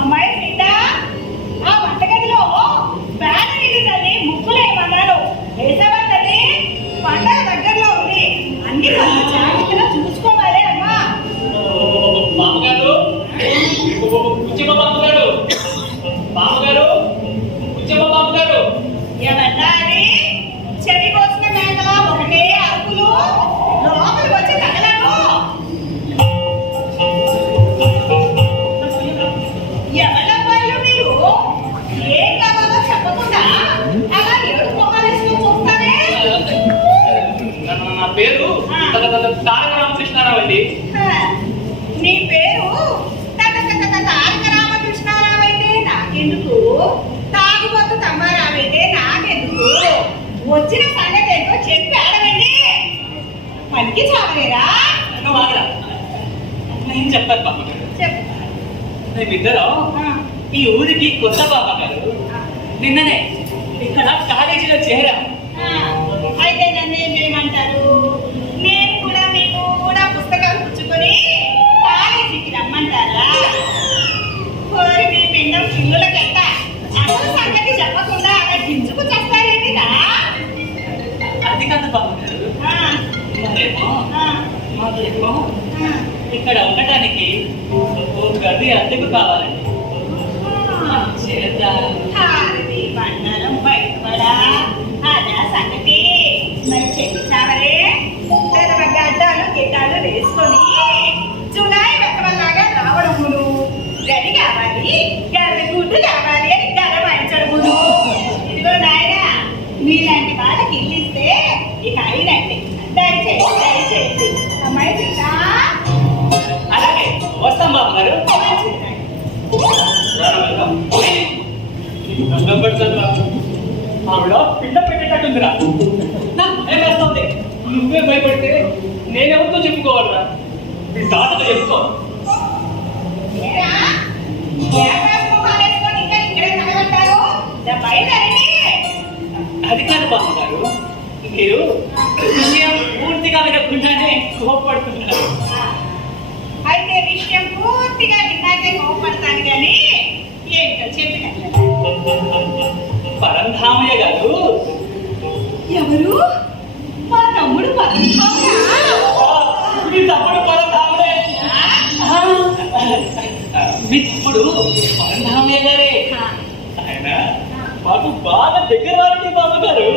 అమ్మాయి సీత, ఆ వంటగదిలో బ్యాన్ నీళ్ళు తల్లి ముక్కులు ఏమన్నాను వేసావా తల్లి? పండగ దగ్గరలో ఉంది, అన్ని జాగ్రత్తగా చూసుకోవాలి అమ్మా. బామ్మగారు, బామ్మగారు, బామ్మగారు, బామ్మగారు, ఏమన్నా అని చెవి కోసిన మేకలా ఒకటే అరుపులు, లోపలికి వచ్చి తగలను. ఎవరబ్బాయిలు మీరు? ఏం కావాలో చెప్పకుండా అలా ఏడు మొహాలేసుకొని చూస్తానే. నా పేరు తారక రామకృష్ణారావు అండి. నీ పేరు తారక రామకృష్ణారావు అయితే నాకెందుకు? తాగుబోతు తమ్మారావు అయితే నాకెందుకు? వచ్చిన సంగతి ఏంటో చెప్పి ఆడవండి. పనికి చావలేరా? నేను చెప్పాను బామ్మగారు. చెప్పు. మేమిద్దరం ఈ ఊరికి కొత్త బామ్మగారు. నిన్ననే ఇక్కడ కాలేజీలో చేరాం. అయితే నన్ను ఏం చేయమంటారు? నేను కూడా మీకు కూడా పుస్తకాలు పుచ్చుకొని కాలేజీకి రమ్మంటారా? కోరి మీ పిండం పిల్లులకెట్ట అసలు సంగతి చెప్పకుండా అలా గింజుకు చేస్తారేమిటా? అది కాదు బామ్మగారు, మాకేమో ఇక్కడ ఉండటానికి ఓ గది అద్దెకు కావాలండి. బంగారం బయటపడా అదా సంగతి. మరి చెట్టు చావరే పెద్ద గడ్డాలు గిడ్డాలు వేసుకొని జులాయి వెక్కవల్లాగా రావడమును, గడి కావాలి, గర్రె గుడ్డు కావాలి అని గడవాయించడమును. ఇదిగో నాయన, మీలాంటి వాళ్ళకి ఇల్లిస్తే ఇక అయినండి. దయచేయండి, దయచేయండి. అమ్మాయి సీతా, అలాగే వస్తాం బామ్మగారు. ఆవిడ పిండ పెట్టేటట్టుందిరా. నాకు భయం వేస్తుంది. నువ్వే భయపడితే నేనెవరితో చెప్పుకోవాలరా? మీ తాతతో చెప్పుకో. అది కాదు బామ్మగారు, మీరు విషయం పూర్తిగా వినకుండానే కోపడుతున్నారు. అయితే విషయం పూర్తిగా విన్నాకే కోపడతాను కానీ ఏంటో చెప్పినట్లే. పరంధామయ్య గారు. ఎవరు? మా తమ్ముడు పరంధామయ్య? మీ తమ్ముడు పరంధాముడే. మీ తమ్ముడు పరంధామయ్య గారే. ఆయన మాకు బాగా దగ్గర వారండి బామ్మగారు.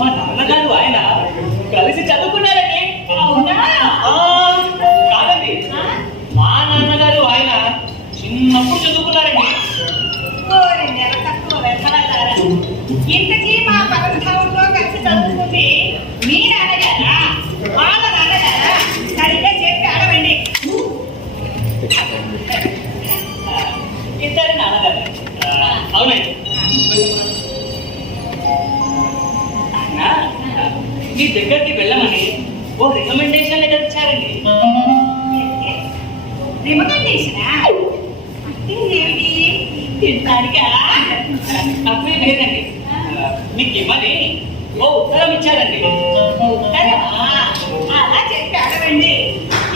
మా నాన్నగారు ఆయన కలిసి చదువుకున్నారండి. అవునా? కాదండి, మా నాన్నగారు ఆయన చిన్నప్పుడు చదువుకున్నారండి. ఇంతకీ మా పరంధాముడితో కలిసి చదువుకుంది మీ నాన్నగారా వాళ్ళ నాన్నగారా? సరిగ్గా చెప్పి ఆడవండి. ఇద్దరు నాన్నగారు. అవునండి. ఆయన మీ దగ్గరికి వెళ్ళమని ఓ రికమెండేషన్ లెటర్ ఇచ్చారండి. రికమెండేషనా? అంటే ఏమిటి? తింటానికా? అప్పుడే లేదండి, మీకు ఇవ్వని ఓ ఉత్తరం ఇచ్చారండి. ఉత్తరమా? అలా చెప్పి ఆడవండి.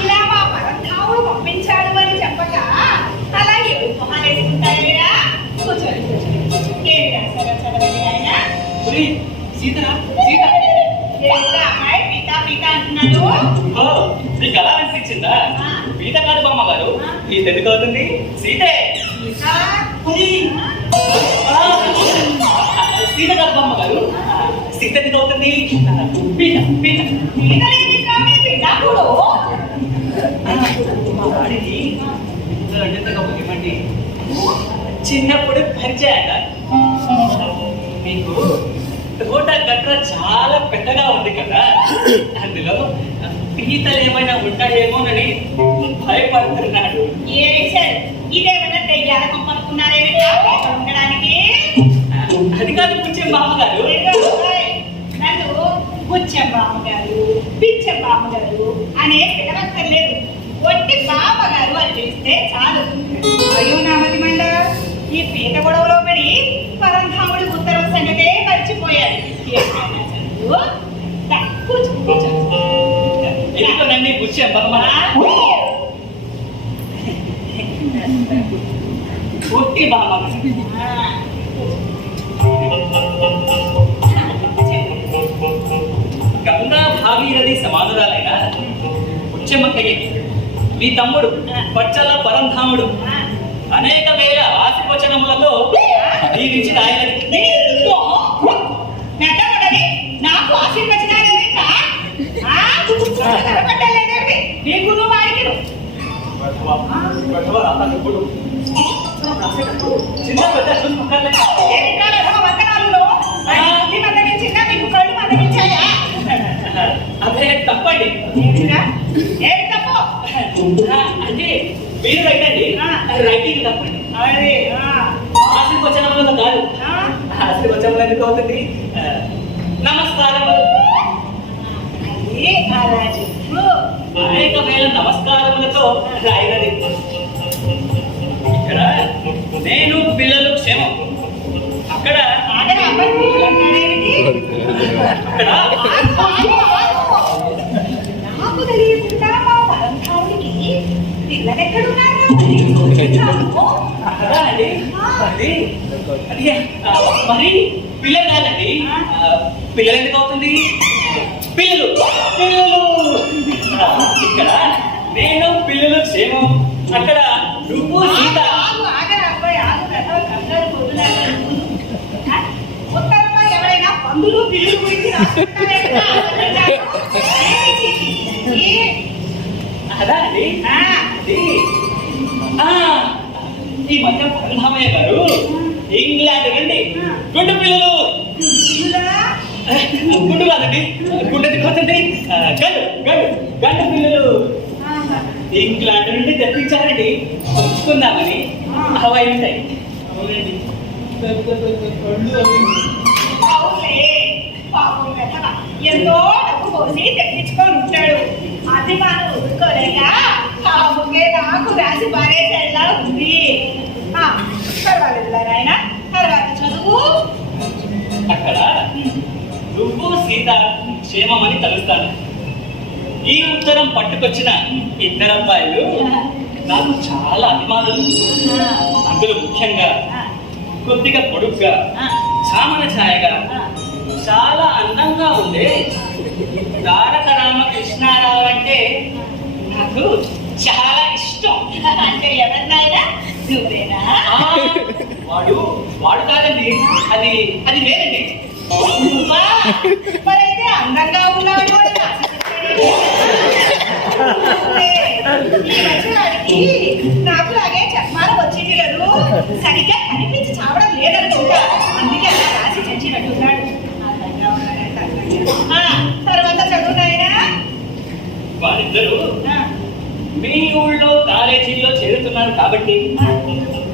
ఇలా మా పరంధాముడు పంపించాడు అని చెప్పక అలా ఎవరు మొహాలేసుకుంటారా? కూర్చోండి, కూర్చోండి. ఏమి రాశారో చదవండి ఆయన. సీతరా, సీత. ఏంటా అమ్మాయి పీతా పీతా అంటున్నాడు? మీకు అలా అనిపించిందా? పీత కాదు బామ్మగారు, పీత ఎందుకు అవుతుంది? సీతే. సీత కాదు బామ్మగారు, సీత ఎందుకు అవుతుంది? పీత, పీత. చిన్నప్పుడు పరిచయాట. మీకు తోట గట్ర చాలా పెద్దగా ఉంది కదా, అందులో పీతలు ఏమైనా ఉంటాయేమోనని భయపడుతున్నాడు. ఇదేమైనా దెయ్యాల కొంపనుకున్నారేమి ఉండడానికి? అది కాదు పుచ్చం బామ్మగారు. నన్ను పుచ్చం బామ్మగారు, పిచ్చం బామ్మగారు అనే పిలవక్కర్లేదు. ఒట్టి బామ్మగారు అని పిలిస్తే చాలు. అయ్యో నామతి మండ, ఈ పీత గొడవలో పడి పరంధాముడి ఉత్తరం సంగతే మర్చిపోయాడు. కూర్చో కూర్చో. బామ్మగారు. గంగా భాగీరథి సమానురాలైన బుచ్చమ్మక్కయ్య మీ తమ్ముడు పచ్చల పరంధాముడు అనేక వేల ఆశీర్వచనములతో దీవించి రాయలని. నాకు ఆశీర్వచనాలు నీకు నువ్వు వాడికి చిన్న పెద్ద చిన్న మీకు కళ్ళు మందగించాయా? అదే తప్పండి. ఏమి తప్పు? అంటే మీరు రైట్ అండి, రైటింగ్ తప్పండి. అదే ఆశీర్వచనములతో కాదు. ఆశీర్వచనములు ఎందుకు అవుతుంది? నమస్కారములు అలా చెప్పు. అనేక వేల నమస్కారములతో రాయినది. ఇక్కడ నేను పిల్లలు క్షేమం, అక్కడ అక్కడ అబ్బాయి పిల్లలు అన్నాడేమిటి? అక్కడ నాకు తెలియకుండా మా పరంధాముడికి పిల్లలెక్కడున్నారు? అదా అండి, మరి పిల్లలు కాదండి. పిల్లలు ఎందుకు అవుతుంది? పిల్లలు పిల్లలు ఇక్కడ నేను పిల్లలు క్షేమం, అక్కడ నువ్వు సీత. ఉత్తరంలో ఎవరైనా పందులు పిల్లలు గురించి అదా అండి. ఈ మధ్య పరంధామయ్య గారు ఇంగ్లాండ్ నుండి గుడ్డు పిల్లలు, గుడ్డు కాదండి, గుడ్డది కొత్తండి, గండు గండు గండు పిల్లలు ఇంగ్లాండ్ నుండి తెప్పించారండి. ఉంచుకుందామని అవి ఉంటాయి. అవునండి. ఎంతో డబ్బు పోసి తెప్పించుకొని ఉంటాడు. అది మనం వదుకోలేక కాముకే నాకు రాసి పారేసేలా ఉంది. పర్వాలేదు నాయన, తర్వాత చదువు. అక్కడ నువ్వు సీత క్షేమమని తలుస్తాను. ఈ ఉత్తరం పట్టుకొచ్చిన ఇద్దరు అబ్బాయిలు నాకు చాలా అభిమానులు. అందులో ముఖ్యంగా కొద్దిగా పొడుగ్గా, చామన ఛాయగా, చాలా అందంగా ఉండే తారక రామకృష్ణారావు అంటే నాకు చాలా ఇష్టం. అంటే ఎవరినైనా నువ్వేనా? వాడు కాదండి, అది అది వేరండి. మరైతే అందంగా ఉన్నాడు ఈ మధ్య వాడికి నాకు లాగే చర్మాలు వచ్చింది కదూ, సరిగ్గా కనిపించి చావడం లేదనుకుంటా. అందుకే అలా రాసి చచ్చినట్టున్నాడు. అందంగా ఉన్నాడంట. తర్వాత చదువునాయనా. వారిద్దరూ మీ ఊళ్ళో కాలేజీలో చేరుతున్నారు కాబట్టి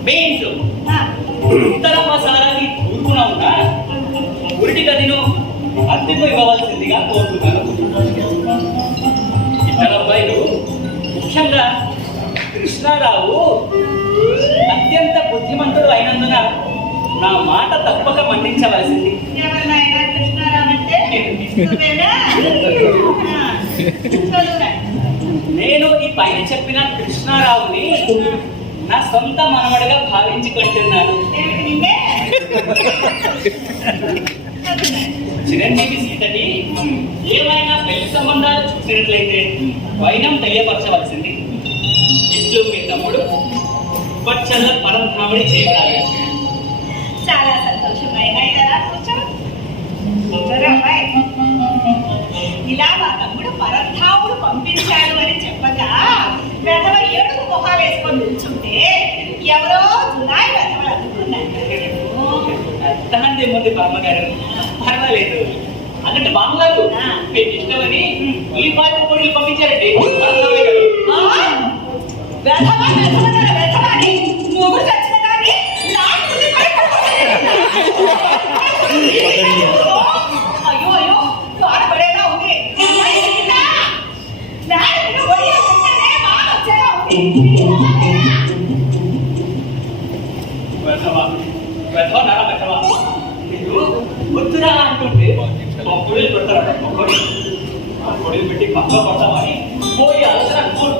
మీ ఇంట్లో ఉత్తర మసాలాని కూర్చున్నా ఉన్నా ఉరిటి గదిను అద్దెకు ఇవ్వవలసిందిగా కోరుతున్నాను. ఇద్దరు అబ్బాయిలు, ముఖ్యంగా కృష్ణారావు అత్యంత బుద్ధిమంతుడు అయినందున నా మాట తప్పక మన్నించవలసింది. ఎవరినైనా కృష్ణారావు అంటే నువ్వేనా? చదువునా. నేను ఈ పైన చెప్పిన కృష్ణారావుని నా సొంత మనవడిగా భావించుకుంటున్నాను. చిరంజీవి సీతకి ఏమైనా పెళ్లి సంబంధాలు చూసినట్లయితే వైనం తెలియపరచవలసింది. ఇట్లు మీ తమ్ముడు పచ్చళ్ళ పరంధాముడి చేయగలరు. చాలా సంతోషమైన కదా. కూర్చోరా అమ్మాయి. ఇలా మా తమ్ముడు పరంధాముడు పంపించాడు అని చెప్పగా వెధవ ఏడుగు మొహాలు వేసుకొని నిల్చుంటే ఎవరో జులాయి వెధవలు అందుకున్నారు. దాని ముందు బామ్మగారు పర్వాలేదు అన్నట్టు బామ్మగారు మీకు ఇష్టమని ఈ పాట పొడిలు పంపించారండి పరంధామయ్య గారు. వెధవ వెధవ వెధవ అని నువ్వు చచ్చిన కానీ అయ్యో అయ్యో త్వరపడేలా ఉంది. వద్దురా అంటుంటే పొడిలు పెడతారట. పొడిలు పెట్టి పక్క పడతామని పోయి ఆలోచన అనుకోడు.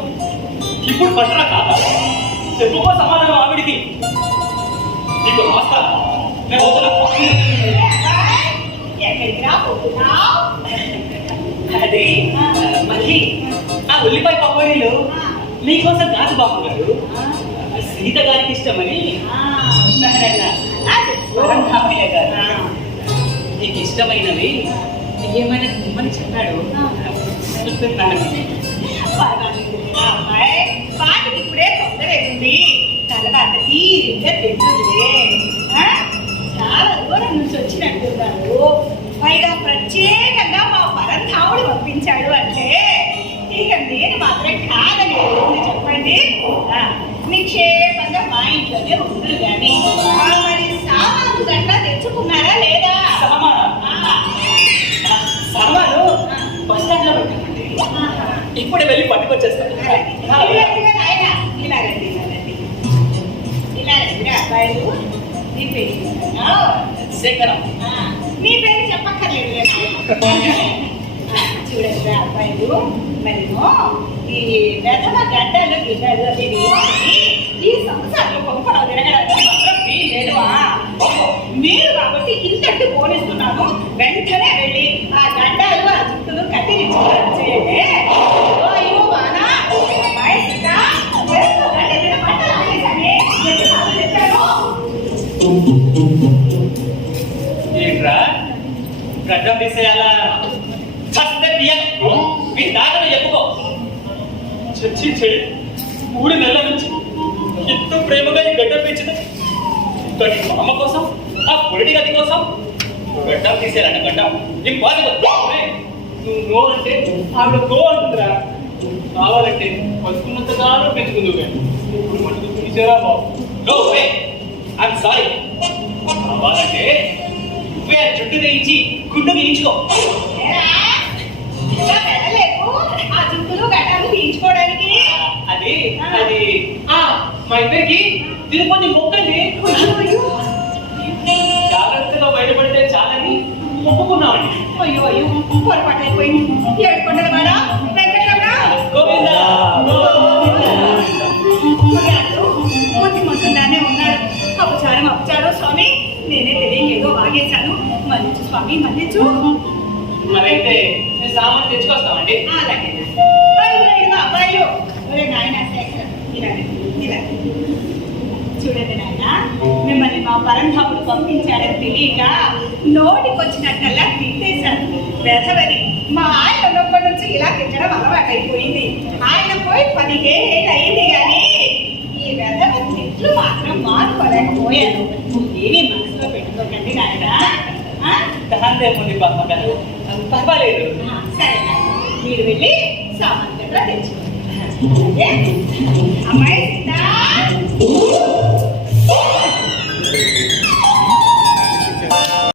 ఇప్పుడు పట్టరా కాదా చెప్పుకో సమాధానం ఆవిడికి. నీకు నమస్కారం. నేను పోతున్నా. ఎక్కడికి రాబోతున్నావు? అది మళ్ళీ ఆ ఉల్లిపాయ పకోడీలు మీకోసం కాదు బామ్మగారు, సీత గారికి ఇష్టమని పరంధామయ్య గారు నీకు ఇష్టమైనవి ఏమైనా తిమ్మని చెప్పాడు. అమ్మాయి వాటికి ఇప్పుడే తొందర ఉంది, తర్వాత తీరిగ్గా తింటుందిలే. చాలా దూరం నుంచి వచ్చినట్టున్నారు, పైగా ప్రత్యేకంగా మా పరంధాముడు పంపించాడు అంటే ఇక నేను మాత్రం కాదలేదు. చెప్పండి, నిక్షేపంగా మా ఇంట్లోనే ఉండరు కానీ మరి సామాను గట్లా తెచ్చుకున్నారా లేదా? సామాను బస్ స్టాండ్ లో పెట్టామండి, ఇప్పుడే వెళ్ళి పట్టుకొచ్చేస్తాను. ఇలా రండి, ఇలా రండి అబ్బాయిలు. నీ పేరు శేఖరం. నీ పేరు చెప్పక్కర్లేదు. చూడండి అబ్బాయిలు, మరేమో ఈ వెధవ గడ్డలు గిడ్డలు అవి ఈ సంవత్సరాలు కొంపలు తిరగడానికి మాత్రం లేదు. మీరు కాబట్టి ఇంతటి పోనిస్తున్నాను, వెంటనే వెళ్ళి ఆ గడ్డలు ఆ చుట్టూ కత్తిరించుకోవాలంటే ఏంట్రా గడ్డం తీసేయాలా? చస్తే తీయను, మీ దాటను చెప్పుకో. చచ్చి చెడి 3 నెలల నుంచి ఎంతో ప్రేమగా ఈ గడ్డం పెంచింది. ఇక్కడి అమ్మ కోసం, ఆ పొడి గది కోసం గడ్డం తీసేయాలంట. గడ్డం ఇంపాసిబుల్. నువ్వు నో అంటే ఆవిడ గో అంటుందిరా. కావాలంటే పసుకున్నంత కాలం పెంచుకుందు, ఇప్పుడు మటుకు తీసేరా బాబు. No way, I'm sorry. కావాలంటే నువ్వే చుట్టూ వేయించి గుడ్డు వేయించుకో. ఆ చుట్టూ గడ్డలు తీయించుకోవడానికి అది అది మా ఇద్దరికి తిరుపతి మొక్కండి. జాగ్రత్తగా బయటపడితే చాలని మొక్కుకున్నామండి. అయ్యో అయ్యో పొరపాటు అయిపోయింది. ఏడుకొండల వాడ వెంకటరమణ గోవిందా ముట్టుకుంటున్నానే ఉన్నాడు. అపచారం స్వామి, నేనే తెలియకేదో వాగేశాను. మన్నించు స్వామి, మన్నించు. మరైతే సామాన్ తెచ్చుకొస్తామండి. అలాగే అబ్బాయిలు నాయన ఇలా చూడండి నాయన, మిమ్మల్ని మా పరంధాముడు పంపించాడని తెలియక నోటికొచ్చినట్టల్లా తిట్టేశాను. వెధవది మా ఆయన ఉన్నప్పటి నుంచి ఇలా తిట్టడం అలవాటైపోయింది. ఆయన పోయి 15 ఏళ్ళు అయింది కానీ ఈ వెధవ తిట్లు మాత్రం మానుకోలేకపోయాను. ఏమీ మనసులో పెట్టుకోకండి నాయన. దాందేముంది బామ్మగారు, పర్వాలేదు. సరే, మీరు వెళ్ళి సామాన్ దగ్గర తెచ్చుకోండి. అమ్మాయి